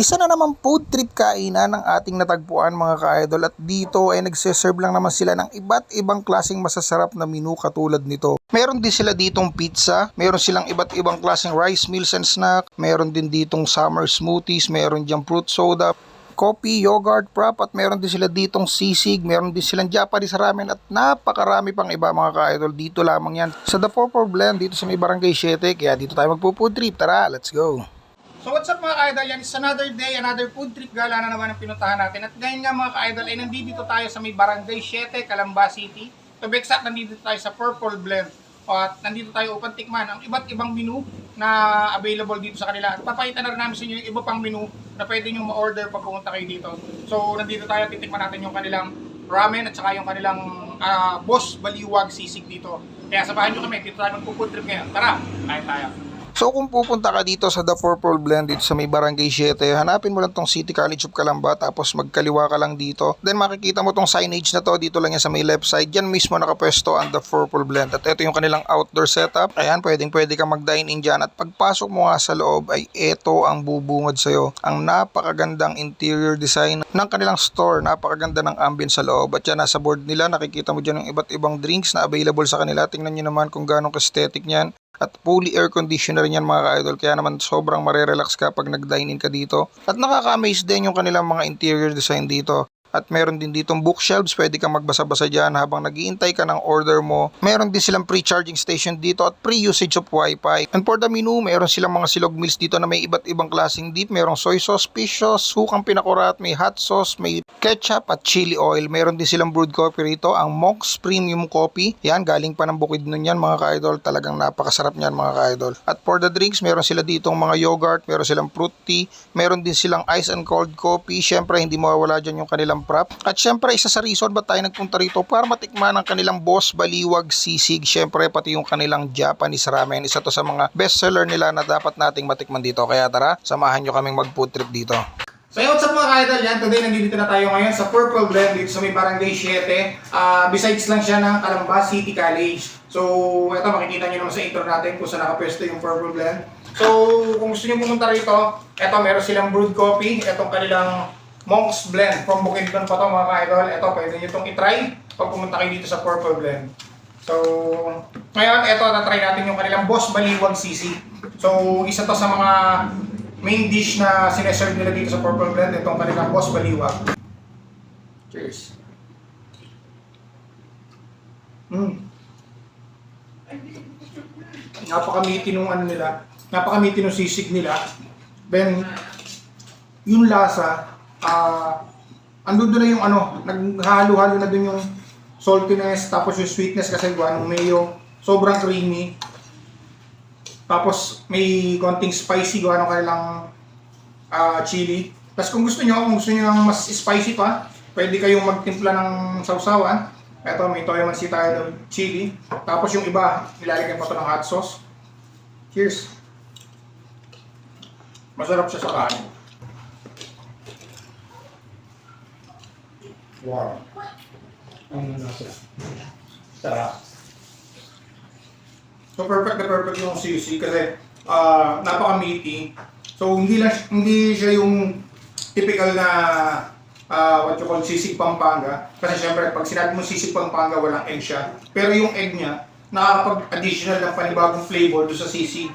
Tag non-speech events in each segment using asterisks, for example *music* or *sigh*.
Isa na naman food trip kainan ng ating natagpuan mga ka-idol at dito ay nagsiserve lang naman sila ng iba't ibang klaseng masasarap na menu katulad nito. Meron din sila ditong pizza, meron silang iba't ibang klaseng rice meals and snack, meron din ditong summer smoothies, meron diyang fruit soda, coffee, yogurt, prop at meron din sila ditong sisig, meron din silang Japanese ramen at napakarami pang iba mga ka-idol. Dito lamang yan sa The Purple Blend dito sa may Barangay 7 kaya dito tayo magpo-food trip. Tara, let's go! So what's up mga ka-idol? Yan is another day, another food trip gala na naman ang pinuntahan natin. At ngayon nga mga ka-idol ay nandito tayo sa may Barangay 7, Calamba City. To be exact, nandito tayo sa Purple Blend. At nandito tayo upang tikman ang iba't ibang menu na available dito sa kanila. At papakita na rin namin sa inyo yung iba pang menu na pwede nyo ma-order pag pumunta kayo dito. So nandito tayo, titikman natin yung kanilang ramen at saka yung kanilang ah, boss baliwag sisig dito. Kaya sabahan nyo kami, dito tayo magpo-food trip ngayon. Tara, kain tayo. So kung pupunta ka dito sa The Purple Blend dito sa may Barangay 7, hanapin mo lang tong City College of Calamba tapos magkaliwa ka lang dito. Then makikita mo tong signage na to dito lang yan sa may left side. Yan mismo nakapwesto ang The Purple Blend. At ito yung kanilang outdoor setup. Ayan, pwedeng pwede ka mag-dine in dyan. At pagpasok mo nga sa loob ay ito ang bubungad sa'yo. Ang napakagandang interior design ng kanilang store. Napakaganda ng ambience sa loob. At yan nasa board nila nakikita mo dyan yung iba't ibang drinks na available sa kanila. Tingnan nyo naman kung gaano ka-aesthetic niyan at fully air conditioner yan mga ka-idol. Kaya naman sobrang marerelax ka pag nag-dine in ka dito. At nakaka-amaze din yung kanilang mga interior design dito at meron din ditong bookshelves, pwede kang magbasa-basa dyan habang nagiintay ka ng order mo. Meron din silang pre-charging station dito at pre-usage of wifi. And for the menu, meron silang mga silog meals dito na may iba't ibang klaseng dip. Merong soy sauce, fish sauce, sukang pinakurat, may hot sauce, may ketchup at chili oil. Meron din silang brewed coffee rito, ang Monk's Premium Coffee. Yan, galing pa ng bukid nun yan mga ka-idol. Talagang napakasarap niyan mga ka-idol. At for the drinks, meron sila ditong mga yogurt, meron silang fruit tea, meron din silang ice and cold coffee. Siyempre, hindi mawawala dyan yung kanilang prop. At syempre, isa sa reason ba tayo nagpunta rito para matikman ang kanilang boss baliwag sisig. Syempre, pati yung kanilang Japanese ramen. Isa to sa mga bestseller nila na dapat nating matikman dito. Kaya tara, samahan nyo kaming mag food trip dito. So yun, what's up mga ka-idol? Today nandito na tayo ngayon sa Purple Blend dito sa may Barangay 7. Ah, besides lang siya ng Calamba City College. So, ito makikita nyo naman sa intro natin kung saan nakapwesto yung Purple Blend. So, kung gusto nyo pumunta rito, ito meron silang brewed coffee. Itong kanilang Monk's Blend. From Bukidnon pa to mga ka-idol. Ito, pwede nyo itong itry pag pumunta kayo dito sa Purple Blend. So, ngayon, ito, na-try natin yung kanilang Boss Baliwag Sisig. So, isa to sa mga main dish na sineserve nila dito sa Purple Blend, itong kanilang Boss Baliwag. Cheers. Mm. Napakamiti nung ano nila, napakamiti nung sisig nila. Then, yung lasa, ah, andun doon na yung ano, naghalo-halo na dun yung saltiness, tapos yung sweetness kasi gawa ng mayo, sobrang creamy. Tapos may konting spicy gawa ng kanilang ah, chili. Tapos kung gusto nyo, kung gusto nyo ng mas spicy pa, pwede kayong magtimpla ng sausawan. Ito, may toyo mansi tayo ng chili. Tapos yung iba, nilalagyan pa ito ng hot sauce. Cheers! Masarap siya sa kanin. Wow. Ang nasa. Sarap. So perfect na perfect yung sisi kasi ah napaka-meaty. So hindi lang hindi siya yung typical na ah what you call sisig Pampanga. Kasi syempre pag sinabi mo sisig Pampanga walang egg siya. Pero yung egg niya nakakapag-additional ng panibagong flavor do sa sisig.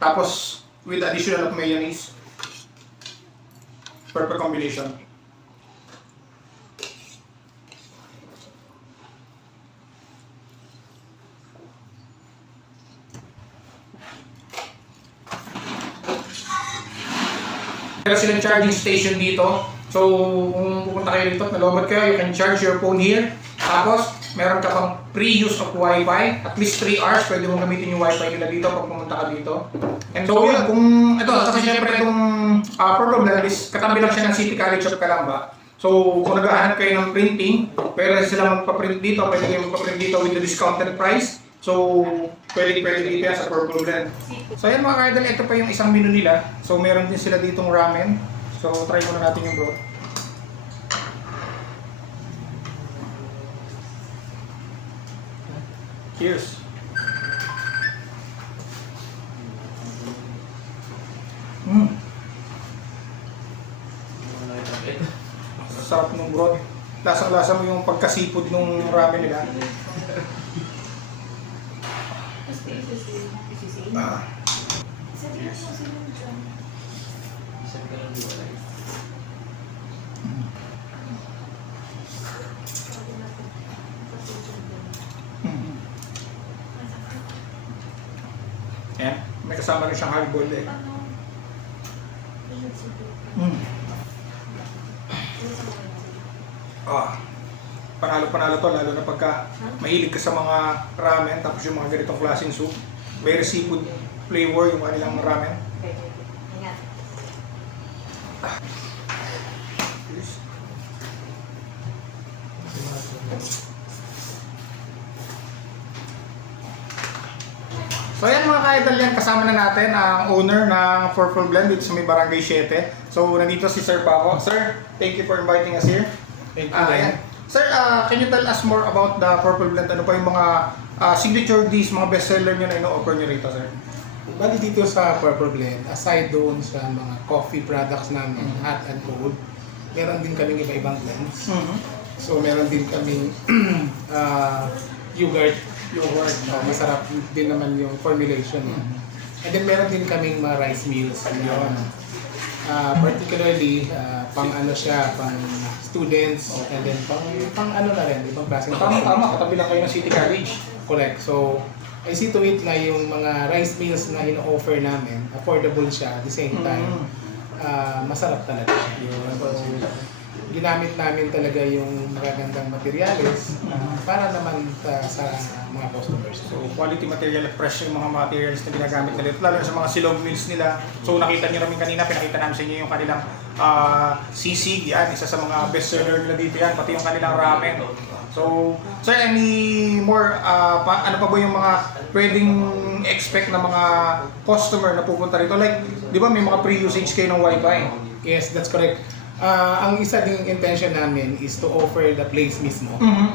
Tapos with additional of mayonnaise. Perfect combination. Meron silang charging station dito. So, kung pupunta kayo dito, nalobot kayo, you can charge your phone here. Tapos, meron ka pang pre-use of Wi-Fi. At least 3 hours, pwede mong gamitin yung Wi-Fi nila dito pag pumunta ka dito. And so, yun, kung ito, kasi syempre itong uh, program nila is katabi lang siya ng City College of Calamba. So, kung naghahanap kayo ng printing, pwede sila magpa-print dito, pwede kayo magpa-print dito with the discounted price. So, pwede pwede yan sa Purple Blend. So, ayan mga ka-idol, ito pa yung isang menu nila. So, meron din sila ditong ramen. So, try muna natin yung broth. Cheers! Mm. Sarap ng broth. Lasang-lasa mo yung pagkasipod ng ramen nila. Ah. Mm. Ayan, may kasama rin siyang hard-boiled eh. Mm. Ah. Panalo-panalo to, lalo na pagka mahilig ka sa mga ramen, tapos yung mga ganitong klaseng soup. Very seafood flavor yung kanilang ramen. So ayan mga ka-idol yan, kasama na natin ang owner ng Purple Blend dito sa may Barangay 7. So nandito si Sir Paco. Sir, thank you for inviting us here. Thank you, ayan. Sir, ah, can you tell us more about the Purple Blend? Ano pa yung mga ah, signature dishes, mga bestseller nyo na ino-offer nyo rito, sir? Bali dito sa Purple Blend, aside doon sa mga coffee products namin, hot and cold, meron din kaming iba-ibang blends. So meron din kaming ah, *clears throat* yogurt. Yogurt. So, masarap din naman yung formulation niya. And then meron din kaming mga rice meals. Yun. Ah, particularly, ah, pang ano siya, pang students, and then pang, pang ano na rin, ibang klaseng Tama, tama. Katabi lang kayo ng City College. Correct. So, I see to it na yung mga rice meals na ino-offer namin, affordable siya at the same time, Mm. ah, masarap talaga. So, ginamit namin talaga yung magagandang materials ah, para naman ta- sa mga customers. So, quality material at fresh yung mga materials na ginagamit nila. Lalo sa mga silog meals nila. So, nakita niyo namin kanina, pinakita namin sa inyo yung kanilang ah, sisig. Yan, isa sa mga best seller nila dito yan. Pati yung kanilang ramen. So, sir, any more, ah, pa, ano pa ba yung mga pwedeng expect na mga customer na pupunta rito? Like, di ba may mga pre-usage kayo ng wifi? Yes, that's correct. Ah, ang isa ding intention namin is to offer the place mismo. Mm-hmm.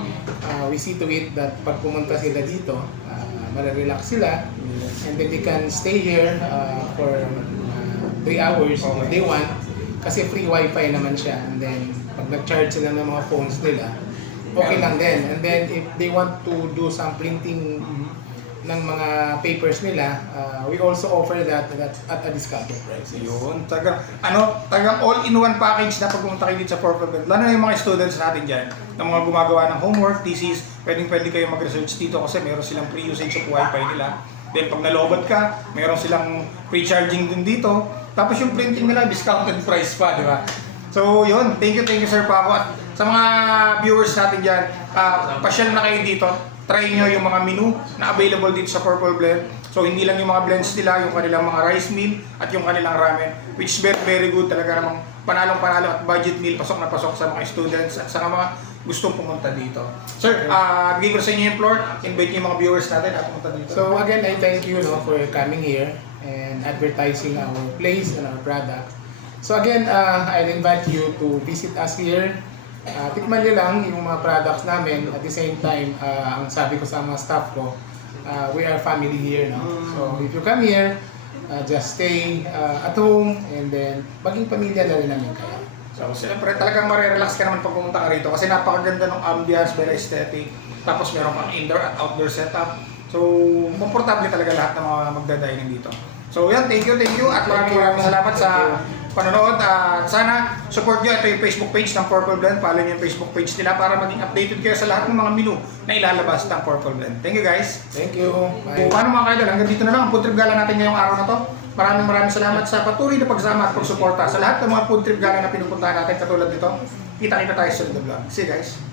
uh, we see to it that pag pumunta sila dito, uh, mararelax sila and then they can stay here uh, for 3 hours if they want kasi free wifi naman siya. And then pag nag-charge sila ng mga phones nila okay lang din. And then if they want to do some printing ng mga papers nila uh, we also offer that, that at a discounted price Yun, tagang, ano, tagang all-in-one package na pag pumunta kayo dito sa Belt. Lalo na yung mga students natin dyan, na mga gumagawa ng homework, thesis, pwedeng pwede kayo mag-research dito kasi meron silang pre-usage of wifi nila. Then pag nalobat ka, meron silang pre-charging din dito. Tapos yung printing nila, discounted price pa, di ba? So yun, thank you, thank you Sir Paco. At sa mga viewers natin dyan, uh, pasyal na kayo dito. Try nyo yung mga menu na available dito sa Purple Blend. So hindi lang yung mga blends nila, yung kanilang mga rice meal at yung kanilang ramen. Which is very, very good talaga namang panalong-panalo at budget meal, pasok na pasok sa mga students at sa mga gustong pumunta dito. Sir, uh, bigay ko sa inyo yung floor. Invite niyo yung mga viewers natin at pumunta dito. So again, I thank you no, for coming here and advertising our place and our product. So again, uh, I'll invite you to visit us here. Uh, tikman nyo lang yung mga products namin. At the same time, uh, ang sabi ko sa mga staff ko, uh, we are family here. No? So if you come here, uh, just stay uh, at home and then maging pamilya na rin namin kayo. So, siyempre talagang marirelax ka naman pag pumunta ka rito kasi napakaganda ng ambience, very aesthetic. Tapos meron kang indoor at outdoor setup. So, komportable talaga lahat ng mga magdadining dito. So, yan, thank you, thank you. At maraming maraming salamat sa panonood. At sana support nyo. Ito yung Facebook page ng Purple Blend. Follow nyo yung Facebook page nila para maging updated kayo sa lahat ng mga menu na ilalabas ng Purple Blend. Thank you guys. Thank you. Bye. Kung paano mga kaidol, hanggang dito na lang ang food trip gala natin ngayong araw na to. Maraming maraming salamat sa patuloy na pagsama at pagsuporta sa lahat ng mga food trip gala na pinupuntahan natin katulad nito. Kita-kita tayo sa vlog. See you guys!